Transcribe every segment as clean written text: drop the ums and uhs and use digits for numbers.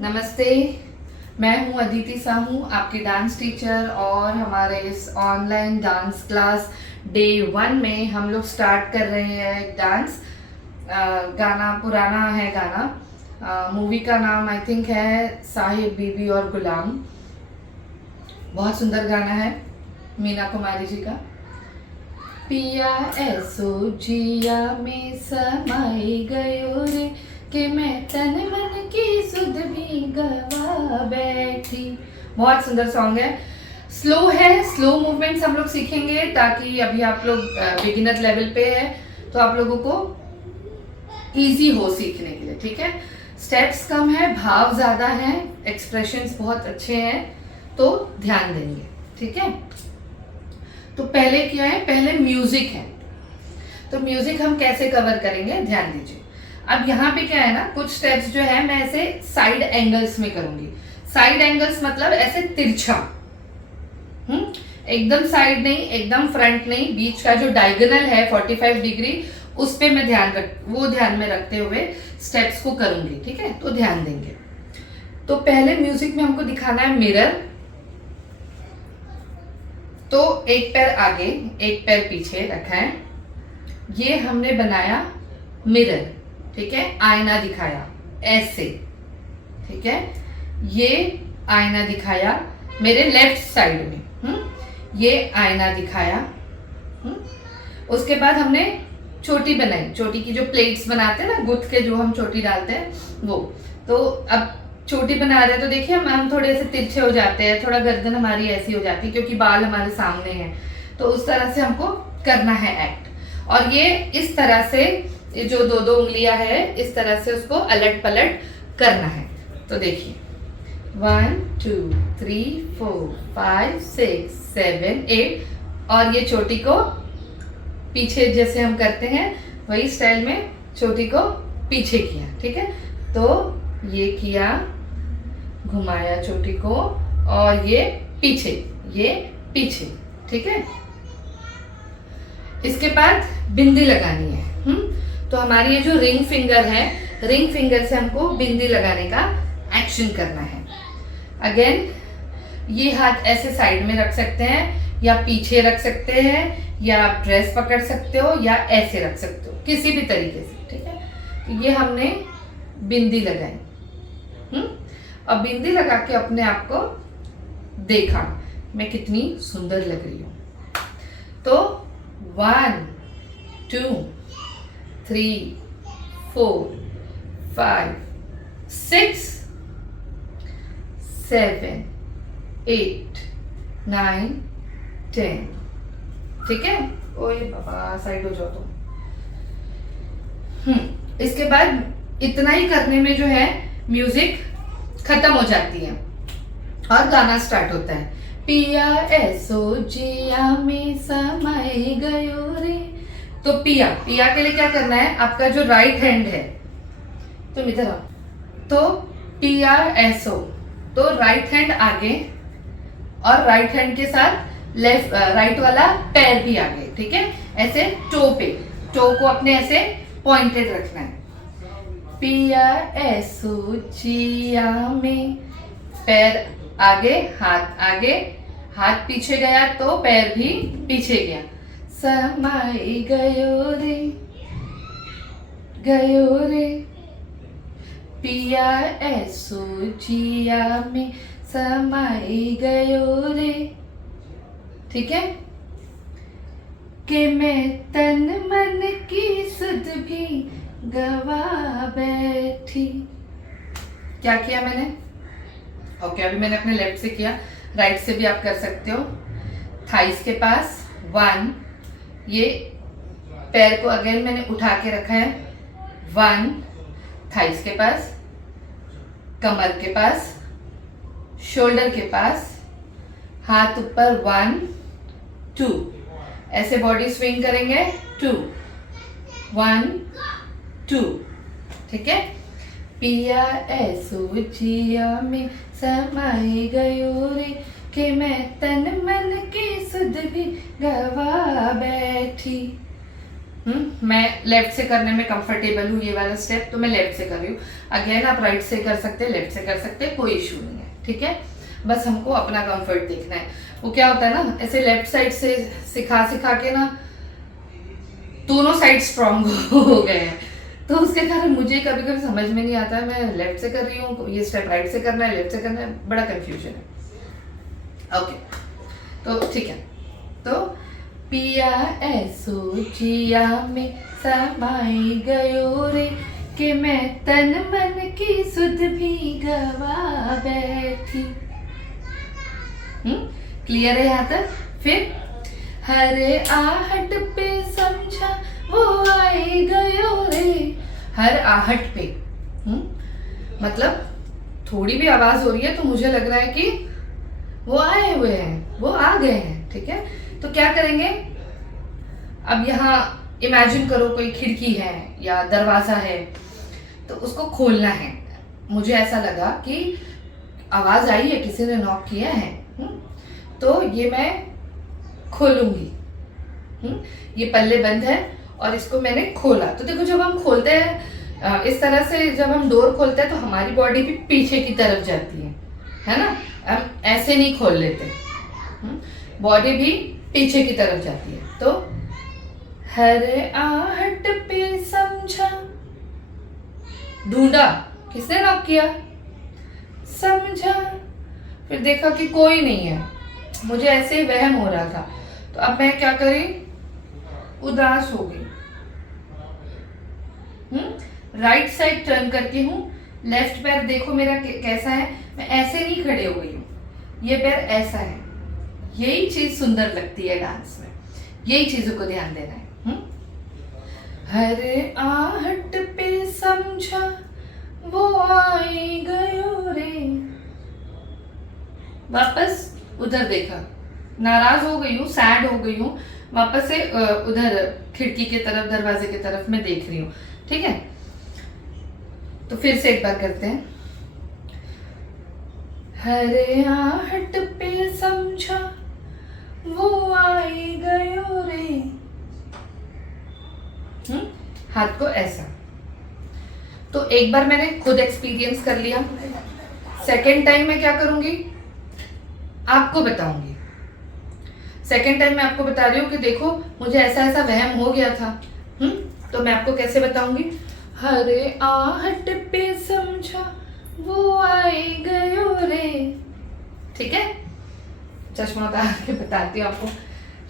नमस्ते। मैं हूं अदिति साहू, आपकी डांस टीचर। और हमारे इस ऑनलाइन डांस क्लास डे 1 में हम लोग स्टार्ट कर रहे हैं एक डांस। गाना पुराना है गाना। मूवी का नाम आई थिंक है साहिब बीबी और गुलाम। बहुत सुंदर गाना है मीना कुमारी जी का। पिया ऐसो जिया में समाई गयो रे कि मैं तन मन की सुध भी गवा बैठी। बहुत सुंदर सॉन्ग है। स्लो है, स्लो मूवमेंट्स हम लोग सीखेंगे ताकि अभी आप लोग बिगिनर लेवल पे है तो आप लोगों को इजी हो सीखने के लिए। ठीक है, स्टेप्स कम है, भाव ज्यादा है, एक्सप्रेशंस बहुत अच्छे हैं तो ध्यान देंगे। ठीक है, तो पहले क्या है, पहले म्यूजिक है। तो म्यूजिक हम कैसे कवर करेंगे, ध्यान दीजिए। अब यहाँ पे क्या है ना, कुछ स्टेप्स जो है मैं ऐसे साइड एंगल्स में करूंगी। साइड एंगल्स मतलब ऐसे तिरछा, एकदम साइड नहीं, एकदम फ्रंट नहीं, बीच का जो डायगोनल है 45 डिग्री उस पे मैं ध्यान में रखते हुए स्टेप्स को करूंगी। ठीक है, तो ध्यान देंगे। तो पहले म्यूजिक में हमको दिखाना है मिरर। तो एक पैर आगे एक पैर पीछे रखा है, ये हमने बनाया मिरर। ठीक है, आईना दिखाया ऐसे। ठीक है, ये आईना दिखाया मेरे लेफ्ट साइड में। ये आईना दिखाया। उसके बाद हमने चोटी बनाई, चोटी की जो प्लेट्स बनाते हैं ना, गुथ के जो हम चोटी डालते हैं वो। तो अब चोटी बना रहे हैं तो देखिए हम थोड़े से तिरछे हो जाते हैं, थोड़ा गर्दन हमारी ऐसी हो जाती है क्योंकि बाल हमारे सामने हैं। तो उस तरह से हमको करना है एक्ट। और ये इस तरह से जो दो दो उंगलियां है इस तरह से उसको अलट पलट करना है। तो देखिए 1 2 3 4 5 6 7 8 और ये चोटी को पीछे जैसे हम करते हैं वही स्टाइल में चोटी को पीछे किया। ठीक है, तो ये किया, घुमाया चोटी को और ये पीछे, ये पीछे। ठीक है, इसके बाद बिंदी लगानी है। तो हमारी ये जो रिंग फिंगर है, रिंग फिंगर से हमको बिंदी लगाने का एक्शन करना है। अगेन ये हाथ ऐसे साइड में रख सकते हैं या पीछे रख सकते हैं या आप ड्रेस पकड़ सकते हो या ऐसे रख सकते हो, किसी भी तरीके से। ठीक है, तो ये हमने बिंदी लगाई। अब बिंदी लगा के अपने आप को देखा मैं कितनी सुंदर लग रही हूं। तो 1 2 3 4 5 6 7 8 9 10। ठीक है, ओए बाबा साइड हो जाओ तुम। इसके बाद इतना ही करने में जो है म्यूजिक खत्म हो जाती है और गाना स्टार्ट होता है। पिया ऐसो जिया में समाए गयो रे। तो पिया, पिया के लिए क्या करना है, आपका जो राइट हैंड है, तुम इधर आओ। तो पिया ऐसो, तो राइट हैंड आगे और राइट हैंड के साथ लेफ्ट राइट वाला पैर भी आगे। ठीक है, ऐसे टो पे, टो को अपने ऐसे पॉइंटेड रखना है। पिया ऐसो जिया में, पैर आगे, हाथ पीछे गया तो पैर भी पीछे गया। समाई गयो रे पिया ऐसो जिया में समाई गयो रे। ठीक है, कि मैं तन मन की सुध भी गवा बैठी। क्या किया मैंने? ओके, अभी मैंने अपने लेफ्ट से किया, राइट से भी आप कर सकते हो। थाइस के पास 1, ये पैर को अगेन मैंने उठा के रखा है 1, थाइस के पास, कमर के पास, शोल्डर के पास, हाथ ऊपर 1 2, ऐसे बॉडी स्विंग करेंगे 2 1 2। ठीक है, पिया ऐसो जिया में समाई गयो रे कि मैं तन मन की सुध भी गवा बैठी। मैं लेफ्ट से करने में कंफर्टेबल हूँ, ये वाला स्टेप तो मैं लेफ्ट से कर रही हूँ। अगेन आप राइट से कर सकते हैं, लेफ्ट से कर सकते हैं, कोई इशू नहीं है, ठीक है। बस हमको अपना कंफर्ट देखना है। वो क्या होता है ना, ऐसे लेफ्ट साइड से सिखा सिखा के ना दोनों साइड स्ट्रांग हो गए हैं, तो उसके कारण मुझे कभी कभी समझ में नहीं आता है, मैं लेफ्ट से कर रही हूँ, ये स्टेप राइट से करना है, लेफ्ट से करना है, बड़ा कंफ्यूजन है। ओके, तो ठीक है। तो पिया ऐसो जिया में समाई गयो रे, कि मैं तन मन की सुध भी गवा बैठी। क्लियर है यहाँ तक? फिर हर आहट पे समझा वो आए गयो रे, हर आहट पे मतलब थोड़ी भी आवाज हो रही है तो मुझे लग रहा है कि वो आए हुए हैं, वो आ गए हैं, ठीक है। तो क्या करेंगे, अब यहाँ इमेजिन करो कोई खिड़की है या दरवाजा है, तो उसको खोलना है। मुझे ऐसा लगा कि आवाज आई है, किसी ने नॉक किया है, तो ये मैं खोलूंगी। ये पल्ले बंद है और इसको मैंने खोला। तो देखो, जब हम खोलते हैं इस तरह से, जब हम डोर खोलते हैं तो हमारी बॉडी भी पीछे की तरफ जाती है ना। हम ऐसे नहीं खोल लेते, बॉडी भी पीछे की तरफ जाती है। तो हर आहट पे समझा, ढूंढा, किसने नॉक किया, समझा, फिर देखा कि कोई नहीं है, मुझे ऐसे ही वहम हो रहा था। तो अब मैं क्या करी, उदास हो गई। राइट साइड टर्न करती हूँ, लेफ्ट पैर देखो मेरा कैसा है, मैं ऐसे नहीं खड़े हो गई हूँ, ये पैर ऐसा है। यही चीज सुंदर लगती है डांस में, यही चीजों को ध्यान देना है। हर आहट पे समझा वो आए गयो रे, वापस उधर देखा, नाराज हो गई हूँ, सैड हो गई हूँ, वापस से उधर खिड़की की तरफ, दरवाजे की तरफ मैं देख रही हूँ, ठीक है। तो फिर से एक बार करते हैं। हर आहट पे समझा वो आए गयो रे, हाथ को ऐसा। तो एक बार मैंने खुद एक्सपीरियंस कर लिया, सेकेंड टाइम मैं क्या करूंगी आपको बताऊंगी। सेकेंड टाइम मैं आपको बता रही हूँ कि देखो मुझे ऐसा ऐसा वहम हो गया था, तो मैं आपको कैसे बताऊंगी। हर आहट पे समझा वो आए गयो रे, ठीक है। चश्मा उतार के बताती हूँ आपको,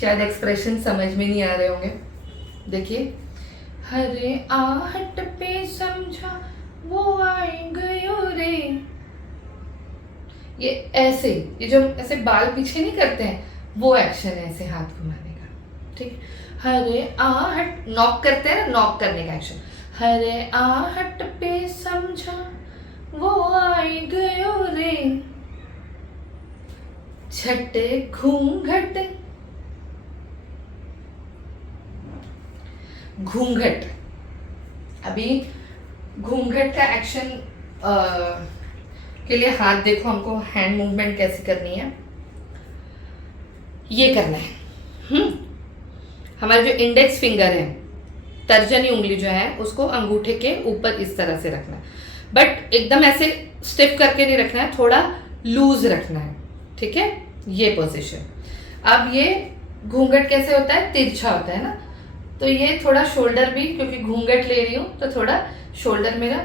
शायद एक्सप्रेशन समझ में नहीं आ रहे होंगे। देखिए, हर आहट पे समझा वो आए गयो रे, ये ऐसे, ये जो ऐसे बाल पीछे नहीं करते हैं, वो एक्शन है ऐसे हाथ घुमाने का, ठीक। हर आहट, नॉक करते हैं ना, नॉक करने का एक्शन। हर आहट पे समझा वो आए गयो रे, छठे घूंघट, घूंघट। अभी घूंघट का एक्शन के लिए हाथ देखो, हमको हैंड मूवमेंट कैसे करनी है, ये करना है। हमारे जो इंडेक्स फिंगर है, तर्जनी उंगली जो है, उसको अंगूठे के ऊपर इस तरह से रखना है, बट एकदम ऐसे स्टिफ करके नहीं रखना है, थोड़ा लूज रखना है, ठीक है। ये पोजीशन। अब ये घूंघट कैसे होता है, तिरछा होता है ना, तो ये थोड़ा शोल्डर भी, क्योंकि घूंघट ले रही हूं तो थोड़ा शोल्डर मेरा,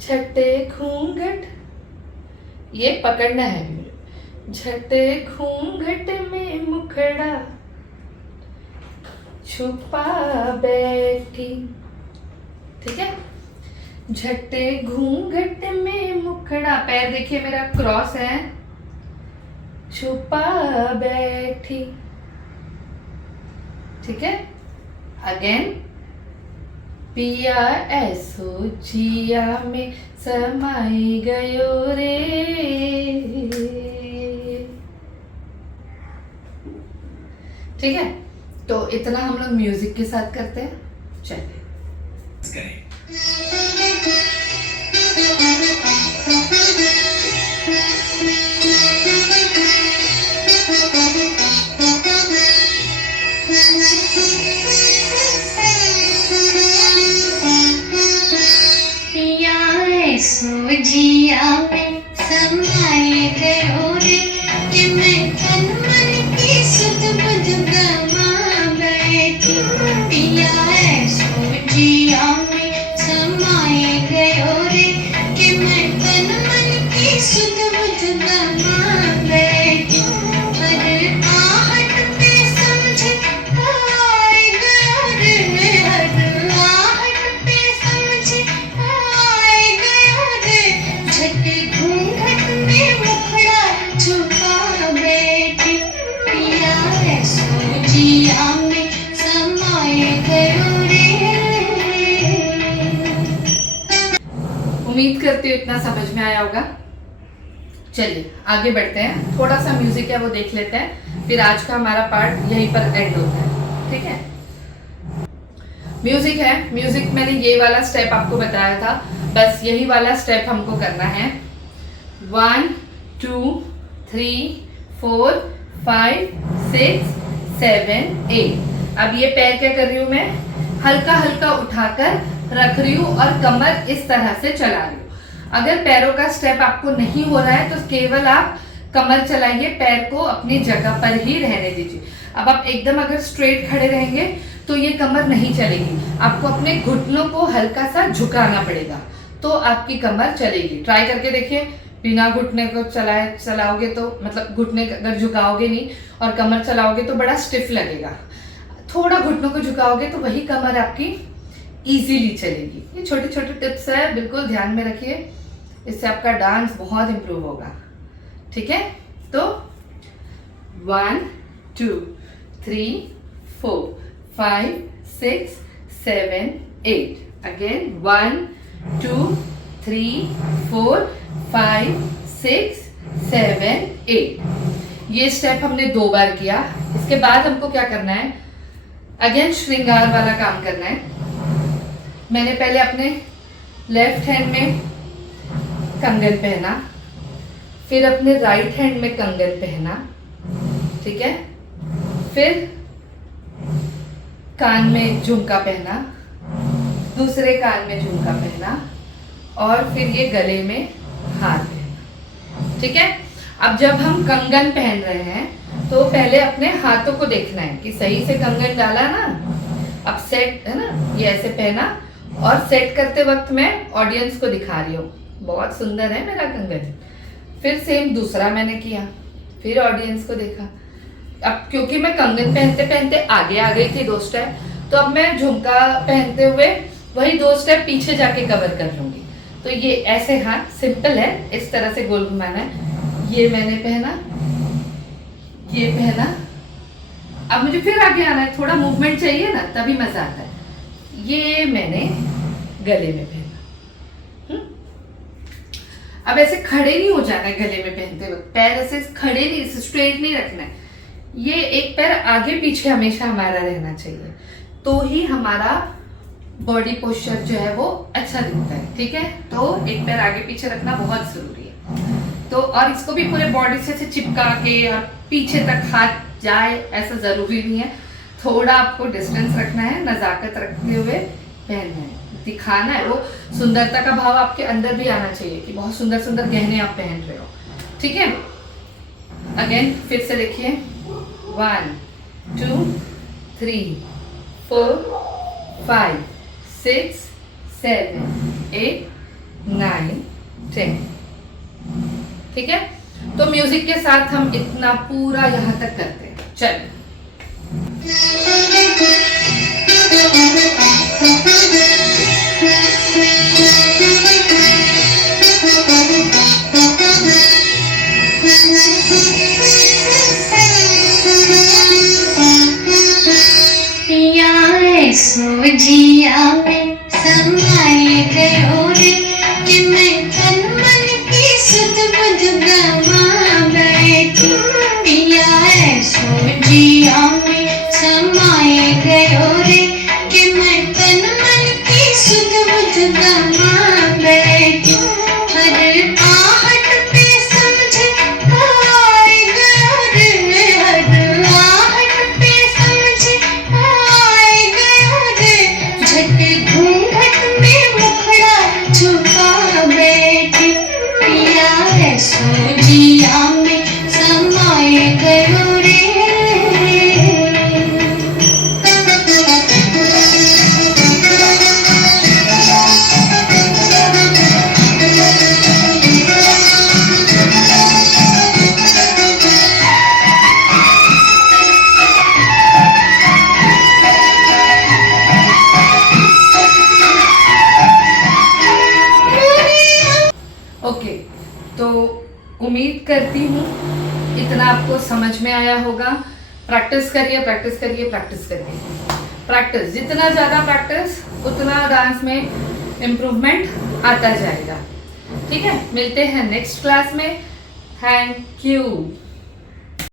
छठे घूंघट, ये पकड़ना है मुझे। छठे घूंघट में मुखड़ा छुपा बैठी, ठीक है। झटे घूंघट में मुखड़ा, पैर देखिए मेरा क्रॉस है, छुपा बैठी, ठीक है। अगेन, पिया ऐसो जिया में समाई गयो रे, ठीक है। तो इतना हम लोग म्यूजिक के साथ करते हैं, चलिए। सोजिया में समाए गयो रे कि मैं तन मन की सुध बुध गमा बैठी पिया सोजिया में समाए गयो रे कि मैं तन मन की सुध बुध गमा बैठी हर आहट पे समझे आए गयो रे हर आहट पे समझे आए गयो रे झट घूंघट में मुखड़ा छुपा बैठी पिया सोजिया में समाए गयो रे। उम्मीद करती हूँ इतना समझ में आया होगा। चलिए आगे बढ़ते हैं, थोड़ा सा म्यूजिक है वो देख लेते हैं, फिर आज का हमारा पार्ट यहीं पर एंड होता है। ठीक है, म्यूजिक है। म्यूजिक मैंने ये वाला स्टेप आपको बताया था, बस यही वाला स्टेप हमको करना है। 1 2 3 4 5 6 7 8। अब ये पैर क्या कर रही हूँ मैं, हल्का हल्का उठाकर रख रही हूँ और कमर इस तरह से चला रही हूँ। अगर पैरों का स्टेप आपको नहीं हो रहा है तो केवल आप कमर चलाइए, पैर को अपनी जगह पर ही रहने दीजिए। अब आप एकदम अगर स्ट्रेट खड़े रहेंगे तो ये कमर नहीं चलेगी, आपको अपने घुटनों को हल्का सा झुकाना पड़ेगा तो आपकी कमर चलेगी। ट्राई करके देखिए, बिना घुटने को चलाओगे तो मतलब घुटने अगर झुकाओगे नहीं और कमर चलाओगे तो बड़ा स्टिफ लगेगा। थोड़ा घुटनों को झुकाओगे तो वही कमर आपकी इजीली चलेगी। ये छोटे छोटे टिप्स है, बिल्कुल ध्यान में रखिए, इससे आपका डांस बहुत इम्प्रूव होगा। ठीक है, तो 1 2 3 4 5 6 7 8। अगेन 1 2 3 4 5 6 7 8। ये स्टेप हमने 2 बार किया। इसके बाद हमको क्या करना है, अगेन श्रृंगार वाला काम करना है। मैंने पहले अपने लेफ्ट हैंड में कंगन पहना, फिर अपने राइट हैंड में कंगन पहना। ठीक है, फिर कान में झुमका पहना, दूसरे कान में झुमका पहना और फिर ये गले में हार पहना। ठीक है, अब जब हम कंगन पहन रहे हैं तो पहले अपने हाथों को देखना है कि सही से कंगन डाला ना। अब सेट है ना, ये ऐसे पहना और सेट करते वक्त मैं ऑडियंस को दिखा रही हूँ बहुत सुंदर है मेरा कंगन। फिर सेम दूसरा मैंने किया, फिर ऑडियंस को देखा। अब क्योंकि मैं कंगन पहनते पहनते आगे आ गई थी 2 स्टेप, तो अब मैं झुमका पहनते हुए वही 2 स्टेप पीछे जाके कवर कर लूंगी। तो ये ऐसे हाथ सिंपल है, इस तरह से गोल घुमाना है। ये मैंने पहना, ये पहना, अब मुझे फिर आगे आना है, थोड़ा मूवमेंट चाहिए ना तभी मजा आता है। ये मैंने गले में पहना। अब ऐसे खड़े नहीं हो जाना है गले में पहनते वक्त, पैर ऐसे खड़े नहीं, स्ट्रेट नहीं रखना है। ये एक पैर आगे पीछे हमेशा हमारा रहना चाहिए, तो ही हमारा बॉडी पोस्चर जो है वो अच्छा दिखता है। ठीक है, तो एक पैर आगे पीछे रखना बहुत जरूरी है। तो और इसको भी पूरे बॉडी से चिपका के और पीछे तक हाथ जाए ऐसा जरूरी नहीं है, थोड़ा आपको डिस्टेंस रखना है, नजाकत रखते हुए पहनना है, दिखाना है। वो सुंदरता का भाव आपके अंदर भी आना चाहिए कि बहुत सुंदर सुंदर गहने आप पहन रहे हो। ठीक है, अगेन फिर से देखिए 1 2 3 4 5 6 7 8 9 10। ठीक है, तो म्यूजिक के साथ हम इतना पूरा यहाँ तक करते हैं। चलिए सोजिया में समाए गयो रे कि मैं तन मन की सुध बुध गमा बैठी पिया सोजिया में समाए गयो रे कि मैं तन मन की सुध बुध गमा बैठी हर आहट पे समझे आए गयो रे हर आहट पे समझे आए गयो रे झट उम्मीद करती हूँ इतना आपको समझ में आया होगा। प्रैक्टिस करिए, प्रैक्टिस करिए, प्रैक्टिस करिए, प्रैक्टिस, जितना ज़्यादा प्रैक्टिस उतना डांस में इम्प्रूवमेंट आता जाएगा। ठीक है, मिलते हैं नेक्स्ट क्लास में। Thank you.